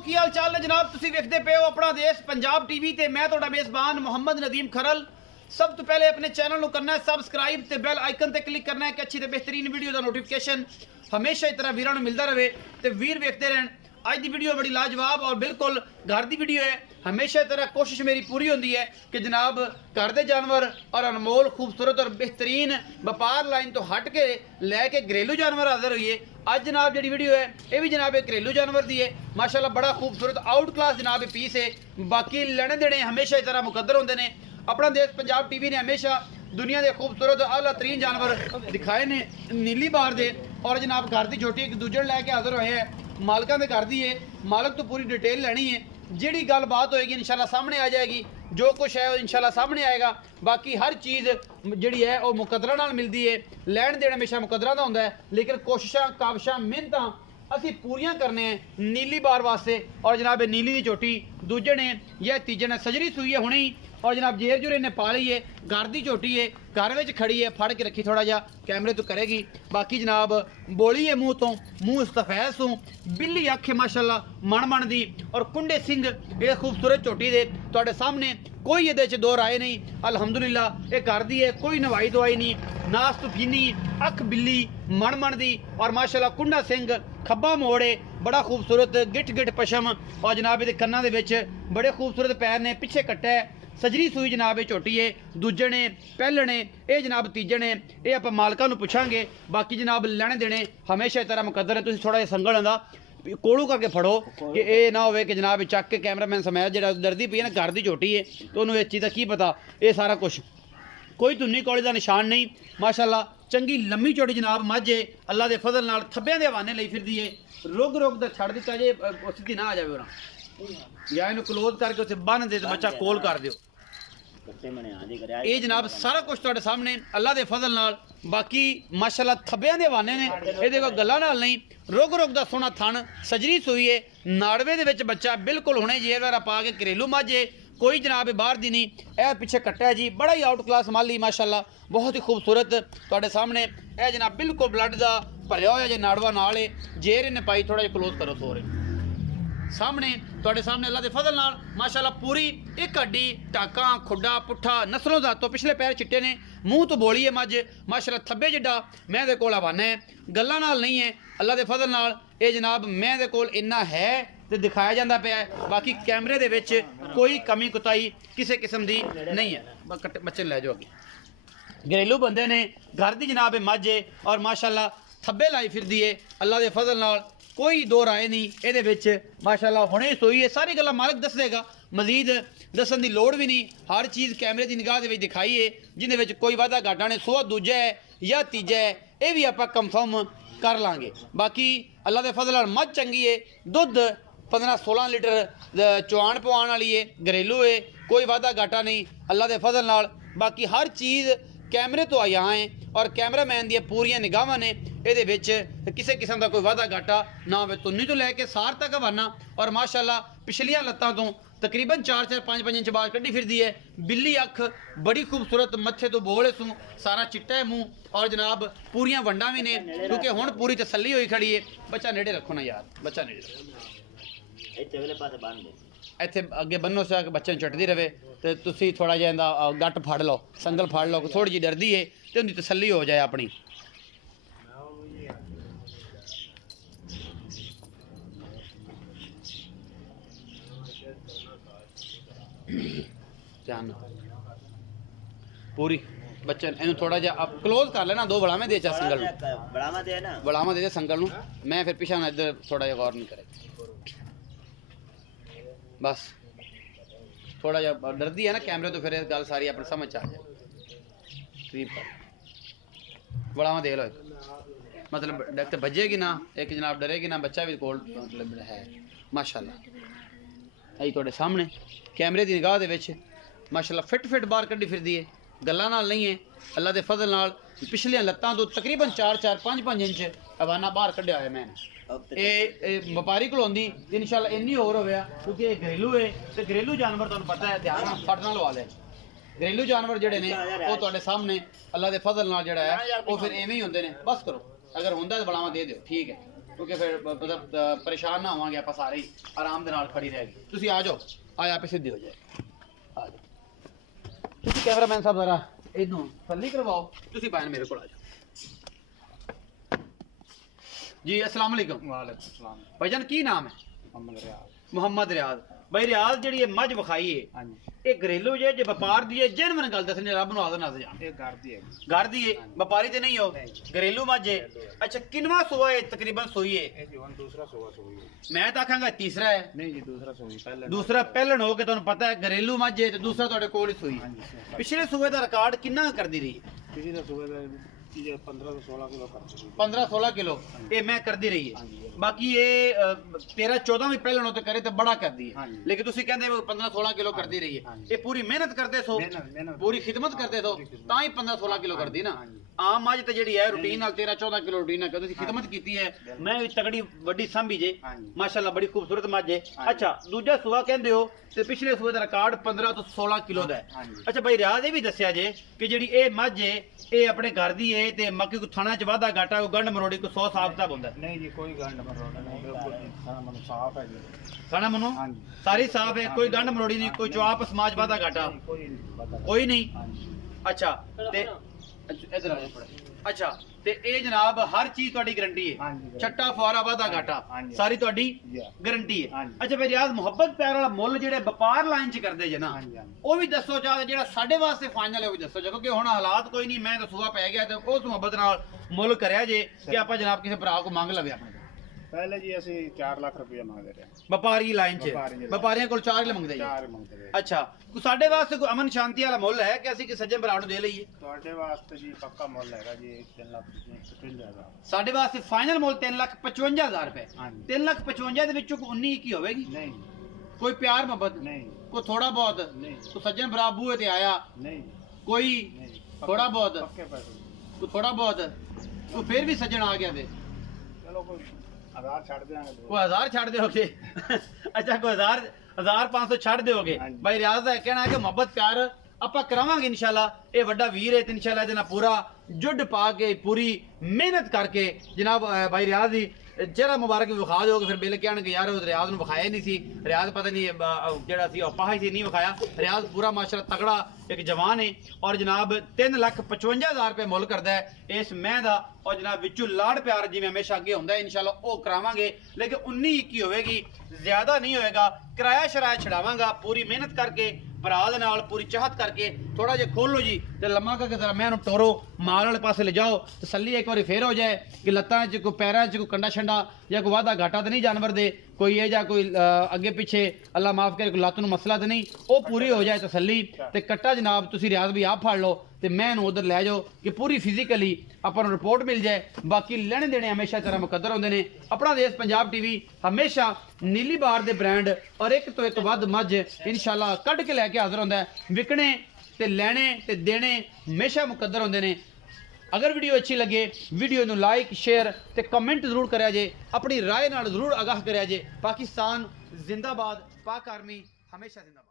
की हाल चाल है जनाब। तुसीं वेखदे पे हो अपना देश पंजाब टीवी ते मैं तुहाडा मेज़बान मोहम्मद नदीम खरल। सब तो पहले अपने चैनल को करना है सबसक्राइब ते बेल आइकन ते क्लिक करना है कि अच्छी ते बेहतरीन वीडियो का नोटिफिकेशन हमेशा इस तरह वीरां नूं मिलता रहे ते वीर वेखते रहन। अज की वीडियो बड़ी लाजवाब और बिल्कुल घर की वीडियो है। हमेशा तरह कोशिश मेरी पूरी होती है कि जनाब घर के जानवर और अनमोल खूबसूरत और बेहतरीन व्यापार लाइन तो हट के लैके घरेलू जानवर हाजिर हुई है। अज जनाब जी वीडियो है ये भी जनाब एक घरेलू जानवर की है। माशाल्लाह बड़ा खूबसूरत आउट क्लास जनाब पीस है। बाकी लेने देने हमेशा इस तरह मुकद्दर होंगे ने। अपना देश पंजाब टीवी ने हमेशा दुनिया के खूबसूरत आला तरीन जानवर दिखाए ने नीली बार दे। और जनाब घर की छोटी एक दूजे लैके हाजिर होए हैं। मालकों के घर की है, मालक तो पूरी डिटेल लैनी है। जिहड़ी गल बात होएगी इंशाल्लाह सामने आ जाएगी। जो कुछ है इंशाल्लाह सामने आएगा। बाकी हर चीज़ जिहड़ी है वो मुकद्दरां नाल मिलती है। लैन देन हमेशा मुकद्दरां दा हुंदा है, लेकिन कोशिशां काविशां मेहनतां असीं पूरियां करने हैं नीली बार वास्ते। और जनाब नीली की चोटी दूजे ने या तीजे ने सजरी सूई है हुणे ही। और जनाब जेर जुरे ने पा ली है। घर की झोटी है, घर में खड़ी है, फड़ के रखी थोड़ा जा कैमरे तो करेगी। बाकी जनाब बोली है मुँह तो मुँह सफैद सूँ बिल्ली अख है माशाल्लाह मन मन दी। और कुंडे सिंह ये खूबसूरत झोटी दे तुहाडे सामने कोई ये दो राय नहीं। अलहमदुलिल्लाह ये घर दी है, कोई नवाई दवाई नहीं, नास तुफीनी अख बिल्ली मन मन दी। और माशाल्लाह कुंडा सिंह खब्बा मोड़े बड़ा खूबसूरत गिट गिट पशम। और जनाब ये कन्ना दे विच बड़े खूबसूरत पैर ने, पिछे कट्टा है, सजरी सूई जनाब ये झोटी है। दूजे ने पहले ने ये जनाब तीजे ने ये आप मालकां नूं पुछांगे। बाकी जनाब लेने देने हमेशा तरह मुकद्दर है। तुसीं थोड़ा जिहा संगल आंदा कोलू करके फड़ो कि ये ना होवे कि जनाब चक के कैमरामैन समैत जिहड़ा डरदी पई है ना घर की झोटी है तो उन्होंने इस चीज़ का की पता। ये सारा कुछ कोई धुन्नी कौड़ी का निशान नहीं। माशाल्लाह चंगी लम्मी चौड़ी जनाब मझ है। अल्लाह के फजल नाल थब्बियां दे हवाने लई फिरदी है। रुग रुग तो छड़ दिता जे सीधी ना आ जाए उरा या इन्हू क्लोज करके उसे बन दे तो बच्चा कोल कर दियो। ये जनाब सारा कुछ तुहाडे सामने अल्लाह के फजल नाल। बाकी माशाल्लाह थब्बियां दे हवाने ने, ये कोई गल्लां नाल नहीं। रुग रुग दा सोहना थन, सजरी सूई है, नाड़वे दे विच बच्चा बिल्कुल हुणे जेर वगैरह पा के घरेलू मझ है, कोई जनाब बाहर दी नहीं। यह पिछे कट्टा है जी, बड़ा ही आउट क्लास माली माशाल्लाह बहुत ही खूबसूरत तुहाडे सामने। यह जनाब बिल्कुल ब्लड का भरिया होया जे नाड़वा नाल है। जेर इन्हें पाई थोड़ा जिहा क्लोज करो सो रहे सामने तुहाडे सामने अल्लाह के फजल नाल माशाल्लाह पूरी एक हड्डी टाका खुड्डा पुट्ठा नस्लों दा तो पिछले पैर चिट्टे ने, मुँह तो बोली है मझ माशाल्लाह थब्बे जिड्डा मैं दे कोल हवाना है। गल्लां नाल नहीं है अल्लाह के फजल नाल। ये जनाब मैं दे कोल इन्ना है तो दिखाया जाता पाया है। बाकी कैमरे दे विच कोई कमी कुताई किसी किस्म की नहीं है। बच्चे लै जाओ अगे। घरेलू बंदे ने घर की जनाब मझ है और माशाल्लाह थब्बे लाई फिरदी है। अल्लाह के फजल नाल कोई दो राय नहीं। ये माशाल्लाह हुणे सोई है। सारी गल्लां मालिक दस देगा, मजीद दसन की लोड़ भी नहीं। हर चीज़ कैमरे की निगाह दे दिखाई है जिन्हें कोई वादा घाटा ने। सोआ दूजा है या तीजा है ये भी आप कंफर्म कर लाँगे। बाकी अल्लाह के फजल नाल मझ चंगी है, दुध 15-16 लीटर चवान पवान वाली है, घरेलू है, कोई वादा घाटा नहीं अल्लाह के फजल नाल। बाकी हर चीज़ कैमरे तो आई आए और कैमरामैन दी पूरियां निगाहां ने। ये किसी किस्म का कोई वादा घाटा ना हो। तुन्नी तो लैके सार तक हवाना और माशाल्लाह पिछलियां लत्तां तो तकरीबन 4-5 इंच बाल कड्डी फिरदी है। बिल्ली अख बड़ी खूबसूरत, मत्थे तो बोल सूँ सारा चिट्टा है मुँह। और जनाब पूरियां वंडा भी ने क्योंकि हुण पूरी तसल्ली हुई खड़ी है। बच्चा नेड़े रखो ना यार, बच्चा नेड़े इत्थे अगे बनो सा कि बच्चे चटती रहे तो तुसी थोड़ा जिहा इहदा गट फड़ लो, संगल फड़ लो, थोड़ी जी डरदी है तो उनकी तसल्ली हो जाए अपनी। ध्यान पूरी बच्चे इन थोड़ा जा आप क्लोज कर लेना। 2 बड़ावे दे चा संगल बढ़ावा दे संगल नूं। मैं फिर पिछा इधर थोड़ा जिहा गौर नहीं करे बस थोड़ा जा डरदी है ना कैमरे तो फिर गल सारी अपनी समझ आ जाए। करीब बढ़ावा दे लो मतलब डर बजेगी ना, एक जनाब डरेगी ना, बच्चा भी कोल मतलब है माशाल्लाह। आई थोड़े सामने कैमरे की निगाह दे विच माशाल्लाह फिट फिट बाहर कड्डी फिरदी है। गल्लां नाल नहीं है अल्लाह के फजल नाल। पिछलियां लत्तां तो तकरीबन 4-5 इंच हवाना बाहर कढ़िया है मैंने। ये व्यापारी को आँदी इंशाल्लाह इन्नी होर होया क्योंकि ये घरेलू है तो घरेलू जानवर तुहानूं पता है ध्यान फट ना लवा ले। घरेलू जानवर जिहड़े ने वो तुहाडे सामने अल्लाह के फजल नाल जिहड़ा है वो फिर एवें ही हुंदे ने। बस करो अगर होंदा तो बढ़ावा दे दिओ ठीक है। ਕਿਉਂਕਿ ਫਿਰ ਮਤਲਬ ਪਰੇਸ਼ਾਨ ਨਾ ਹੋਵਾਂਗੇ ਆਪਾਂ ਸਾਰੇ ਹੀ, ਆਰਾਮ ਦੇ ਨਾਲ ਖੜੀ ਰਹੇਗੀ। ਤੁਸੀਂ ਆ ਜਾਓ, ਆਪੇ ਸਿੱਧੇ ਹੋ ਜਾਏ, ਆ ਜਾਓ। ਤੁਸੀਂ ਕੈਮਰਾਮੈਨ ਸਾਹਿਬ ਜ਼ਰਾ ਇਹਨੂੰ ਥੱਲੇ ਕਰਵਾਓ, ਤੁਸੀਂ ਬਾਹਰ ਮੇਰੇ ਕੋਲ ਆ ਜਾਓ ਜੀ। अस्सलाम वालेकुम। वालेकुम सलाम। भाईजान की नाम है? मोहम्मद रियाज। भाई रियाज जी मझ विखाई है, हाँ जी, ये घरेलू जे जे व्यापार दी है, जेनवन गल दसने रब नु आदर ना जान, ये घर दी है। घर दी है, व्यापारी ते नहीं हो, घरेलू मझ है। अच्छा किनवा सोआ है तकरीबन सोई है? ये जीवन दूसरा सोवा सोई है। मैं तो आखांगा तीसरा है। नहीं जी, दूसरा सोई पहले। दूसरा पहलन हो के तुहानू पता है घरेलू मझ है, ते दूसरा तुहाडे कोल ही सोई हाँ है। जी, पिछले सूबे दा रिकॉर्ड कितना करदी रही? किसी का सुबह ये 15 से 16 किलो कर चुकी है। 15-16 किलो ये मैं करदी रही हाँ जी, है। बाकी ये 13-14 भी पहले हो तो करे तो बड़ा कर दी हाँ है, जी। लेकिन तुसी कहंदे 15-16 किलो करदी रही हाँ है। जी। ये पूरी मेहनत करदे सो, मेहनत पूरी खिदमत करदे सो, पूरी खिदमत। ਤਾਂ ਹੀ 15-16 ਕਿਲੋ हाँ ਕਰਦੀ ਨਾ। हाँ जी। ਆਮ ਅੱਜ ਤੇ ਜਿਹੜੀ ਹੈ ਰੂਟੀਨ ਨਾਲ 13-14 ਕਿਲੋ ਰੂਟੀਨ ਨਾਲ ਤੁਸੀਂ ਖਿਦਮਤ ਕੀਤੀ ਹੈ। ਮੈਂ ਵੀ ਤਗੜੀ ਵੱਡੀ ਸੰਭੀ ਜੇ, हाँ जी। ਮਾਸ਼ਾਅੱਲਾ ਬੜੀ ਖੂਬਸੂਰਤ ਮੱਝ ਹੈ। हाँ जी। ਅੱਛਾ ਦੂਜਾ ਸੂਆ ਕਹਿੰਦੇ ਹੋ ਤੇ ਪਿਛਲੇ ਸੂਏ ਦਾ ਰਿਕਾਰਡ 15 ਤੋਂ 16 ਕਿਲੋ ਦਾ हाँ ਹੈ। जी। ਅੱਛਾ ਭਾਈ ਰਿਆਜ਼ ਇਹ ਵੀ ਦੱਸਿਆ ਜੇ ਕਿ ਜਿਹੜੀ ਇਹ ਮੱਝ ਹੈ ਇਹ ਆਪਣੇ ਘਰ ਦੀ ਹੈ ਤੇ ਮੱਕੀ ਕੋ ਥਾਣਾ ਚ ਵਾਧਾ ਘਾਟਾ ਕੋ ਗੰਢ ਮਰੋੜੀ ਕੋ 100 ਸਾਬ ਦਾ ਹੁੰਦਾ नहीं जी, कोई गंड मरोड़ नहीं, बिल्कुल नहीं, सारा मन साफ है जी। ਖਾਣਾ ਮਨੋ हाँ जी। ਸਾਰੀ ਸਾਫ ਹੈ, ਕੋਈ ਗੰਢ ਮਰੋੜੀ ਨਹੀਂ, ਕੋਈ ਚੁਆਪ ਸਮਾਜ ਵਾਧਾ ਘਾਟਾ नहीं, कोई नहीं पता। ਕੋਈ ਨਹੀਂ। हाँ जी। ਅੱਛਾ ਤੇ ਇਧਰ ਆ ਜਾ। ਅੱਛਾ ਤੇ ਇਹ ਜਨਾਬ ਹਰ ਚੀਜ਼ ਤੁਹਾਡੀ ਗਾਰੰਟੀ ਹੈ? हाँ जी। ਛੱਟਾ ਫੁਆਰਾ ਵਾਧਾ ਘਾਟਾ हाँ जी। ਸਾਰੀ ਤੁਹਾਡੀ जी। ਗਾਰੰਟੀ हाँ ਹੈ। जी। ਅੱਛਾ ਫਿਰ ਰਿਆਜ਼ ਮੁਹੱਬਤ ਪਿਆਰ ਵਾਲਾ ਮੁੱਲ ਜਿਹੜੇ ਵਪਾਰ ਲਾਈਨ 'ਚ ਕਰਦੇ ਜੇ ਨਾ, हाँ जी, हाँ जी। ਉਹ ਵੀ ਦੱਸੋ ਚਾਹ ਜਿਹੜਾ ਸਾਡੇ ਵਾਸਤੇ ਫਾਈਨਲ ਹੈ ਉਹ ਵੀ ਦੱਸੋ ਜੇ, ਕਿਉਂਕਿ ਹੁਣ ਹਾਲਾਤ ਕੋਈ ਨਹੀਂ, ਮੈਂ ਤਾਂ ਸੁਬਾ ਪੈ ਗਿਆ ਤੇ ਉਸ ਮੁਹੱਬਤ ਨਾਲ ਮੁੱਲ ਕਰਿਆ ਜੇ ਕਿ ਆਪਾਂ ਜਨਾਬ ਕਿਸੇ ਭਰਾ ਕੋ ਮੰਗ ਲਵੇ ਆਪਣੇ ਕੋਲ। पहले जी ਅਸੀਂ 4 ਲੱਖ ਰੁਪਏ ਮੰਗਦੇ ਰਹੇ। ਵਪਾਰੀ ਲਾਈਨ 'ਚ ਵਪਾਰੀ ਦੀ line। ਵਪਾਰੀਆਂ ਕੋਲ 4 ਹੀ ਮੰਗਦੇ ਜੀ। 4 ਮੰਗਦੇ ਰਹੇ। ਅੱਛਾ ਕੋਈ ਸਾਡੇ ਵਾਸਤੇ ਕੋਈ ਅਮਨ ਸ਼ਾਂਤੀ ਵਾਲਾ ਮੁੱਲ ਹੈ ਕਿ ਅਸੀਂ ਕਿ ਸੱਜਣ ਭਰਾ ਨੂੰ ਦੇ ਲਈਏ? ਤੁਹਾਡੇ ਵਾਸਤੇ ਜੀ ਪੱਕਾ ਮੁੱਲ ਹੈਗਾ ਜੀ 3,55,000। ਸਾਡੇ ਵਾਸਤੇ ਫਾਈਨਲ ਮੁੱਲ 3,55,000 ਰੁਪਏ। हाँ जी। 3,55,000 ਦੇ ਵਿੱਚੋਂ 19 ਕੀ ਹੋਵੇਗੀ? नहीं ਕੋਈ ਪਿਆਰ ਮੁਹੱਬਤ, नहीं ਕੋਈ ਥੋੜਾ ਬਹੁਤ, नहीं ਕੋਈ ਸੱਜਣ ਭਰਾ ਬੂਹੇ ਤੇ ਆਇਆ, नहीं ਕੋਈ नहीं, थोड़ा बहुत। पक्के पैसे। ਕੋਈ ਥੋੜਾ ਬਹੁਤ, ਕੋਈ ਫਿਰ ਵੀ ਸੱਜਣ ਆ ਗਿਆ ਤੇ चलो कोई 1000 ਛੱਡ ਦਿਆਂਗੇ। ਕੋਈ 1000 ਛੱਡ ਦਿਓਗੇ? ਅੱਛਾ ਕੋਈ 1,500 ਛੱਡ ਦਿਓਗੇ? ਹਾਂਜੀ। ਭਾਈ ਰਿਆਜ਼ ਦਾ ਕਹਿਣਾ ਹੈ ਕਿ ਮੁਹੱਬਤ ਪਿਆਰ ਆਪਾਂ ਕਰਾਵਾਂਗੇ ਇਨਸ਼ਾਅੱਲਾ। ਇਹ ਵੱਡਾ ਵੀਰ ਹੈ ਤੇ ਇਨਸ਼ਾਅੱਲਾ ਇਹਦੇ ਨਾਲ ਪੂਰਾ ਜੁੱਡ ਪਾ ਕੇ ਪੂਰੀ ਮਿਹਨਤ ਕਰਕੇ ਜਨਾਬ ਭਾਈ ਰਿਆਜ਼ ਦੀ ਚਿਹਰਾ ਮੁਬਾਰਕ ਵਿਖਾ ਦਿਓਗੇ। ਫਿਰ ਬਿੱਲ ਕਹਿਣਗੇ ਯਾਰ ਉਹ ਰਿਆਜ਼ ਨੂੰ ਵਿਖਾਇਆ ਹੀ ਨਹੀਂ ਸੀ, ਰਿਆਜ਼ ਪਤਾ ਨਹੀਂ ਜਿਹੜਾ ਸੀ ਉਹ ਪਾਹਾ ਸੀ ਨਹੀਂ ਵਿਖਾਇਆ। ਰਿਆਜ਼ ਪੂਰਾ ਮਾਸ਼ਾਅੱਲਾ ਤਗੜਾ ਇੱਕ ਜਵਾਨ ਹੈ ਔਰ ਜਨਾਬ 3,55,000 ਰੁਪਏ ਮੁੱਲ ਕਰਦਾ ਹੈ ਇਸ ਮਹਿ ਦਾ। ਔਰ ਜਨਾਬ ਵਿੱਚੋਂ ਲਾੜ ਪਿਆਰ ਜਿਵੇਂ ਹਮੇਸ਼ਾ ਅੱਗੇ ਹੁੰਦਾ ਹੈ ਇਨਸ਼ਾਅੱਲਾ ਉਹ ਕਰਾਵਾਂਗੇ, ਲੇਕਿਨ 19-21 ਹੋਵੇਗੀ, ਜ਼ਿਆਦਾ ਨਹੀਂ ਹੋਏਗਾ। ਕਿਰਾਇਆ ਸ਼ਰਾਇਆ ਛਡਾਵਾਂਗਾ ਪੂਰੀ ਮਿਹਨਤ ਕਰਕੇ ਭਰਾ ਦੇ ਨਾਲ ਪੂਰੀ ਚਾਹਤ ਕਰਕੇ। ਥੋੜਾ ਜਿਹਾ ਖੋਲੋ ਜੀ ਤੇ ਲੰਮਾ ਕਰਕੇ ਜ਼ਰਾ ਮੈਂ ਇਹਨੂੰ ਟੋਰੋ, ਮਾਲ ਵਾਲੇ ਪਾਸੇ ਲੈ ਜਾਓ, ਤਸੱਲੀ ਇੱਕ ਵਾਰੀ ਫੇਰ ਹੋ ਜਾਏ ਕਿ ਲੱਤਾਂ 'ਚ ਕੋਈ ਪੈਰਾਂ 'ਚ ਕੋਈ ਕੰਡਾ ਛੰਡਾ ਜਾਂ ਕੋਈ ਵਾਧਾ ਘਾਟਾ ਤਾਂ ਨਹੀਂ ਜਾਨਵਰ ਦੇ, ਕੋਈ ਇਹ ਜਾਂ ਕੋਈ ਅੱਗੇ ਪਿੱਛੇ ਅੱਲਾ ਮਾਫ ਕਰੇ ਕੋਈ ਲੱਤ ਨੂੰ ਮਸਲਾ ਤਾਂ ਨਹੀਂ, ਉਹ ਪੂਰੀ ਹੋ ਜਾਏ ਤਸੱਲੀ। ਤੇ ਕੱਟਾ ਜਨਾਬ ਤੁਸੀਂ ਰਿਆਜ਼ ਵੀ ਆਪ ਫੜ ਲਓ ਤੇ ਮੈਂ ਇਹਨੂੰ ਉਧਰ ਲੈ ਜਾਓ ਕਿ ਪੂਰੀ ਫਿਜ਼ੀਕਲੀ ਆਪਾਂ ਨੂੰ ਰਿਪੋਰਟ ਮਿਲ ਜਾਏ। ਬਾਕੀ ਲੈਣੇ ਦੇਣੇ ਹਮੇਸ਼ਾ ਤਰ੍ਹਾਂ ਮੁਕੱਦਰ ਹੁੰਦੇ ਨੇ। ਆਪਣਾ ਦੇਸ਼ ਪੰਜਾਬ ਟੀਵੀ ਹਮੇਸ਼ਾ ਨੀਲੀ ਬਾਰ ਦੇ ਬ੍ਰਾਂਡ ਔਰ ਇੱਕ ਤੋਂ ਇੱਕ ਵੱਧ ਮੱਝ ਇਨਸ਼ਾਅੱਲਾ ਕੱਢ ਕੇ ਲੈ ਕੇ ਹਾਜ਼ਰ ਹੁੰਦਾ ਹੈ। ਵਿਕਣੇ ਤੇ ਲੈਣੇ ਤੇ ਦੇਣੇ ਹਮੇਸ਼ਾ ਮੁਕੱਦਰ ਹੁੰਦੇ ਨੇ। अगर वीडियो अच्छी लगे वीडियो ਨੂੰ लाइक शेयर ਤੇ कमेंट जरूर करिया जे, अपनी राय ਨਾਲ जरूर आगाह करिया जे। पाकिस्तान जिंदाबाद, पाक आर्मी हमेशा जिंदाबाद।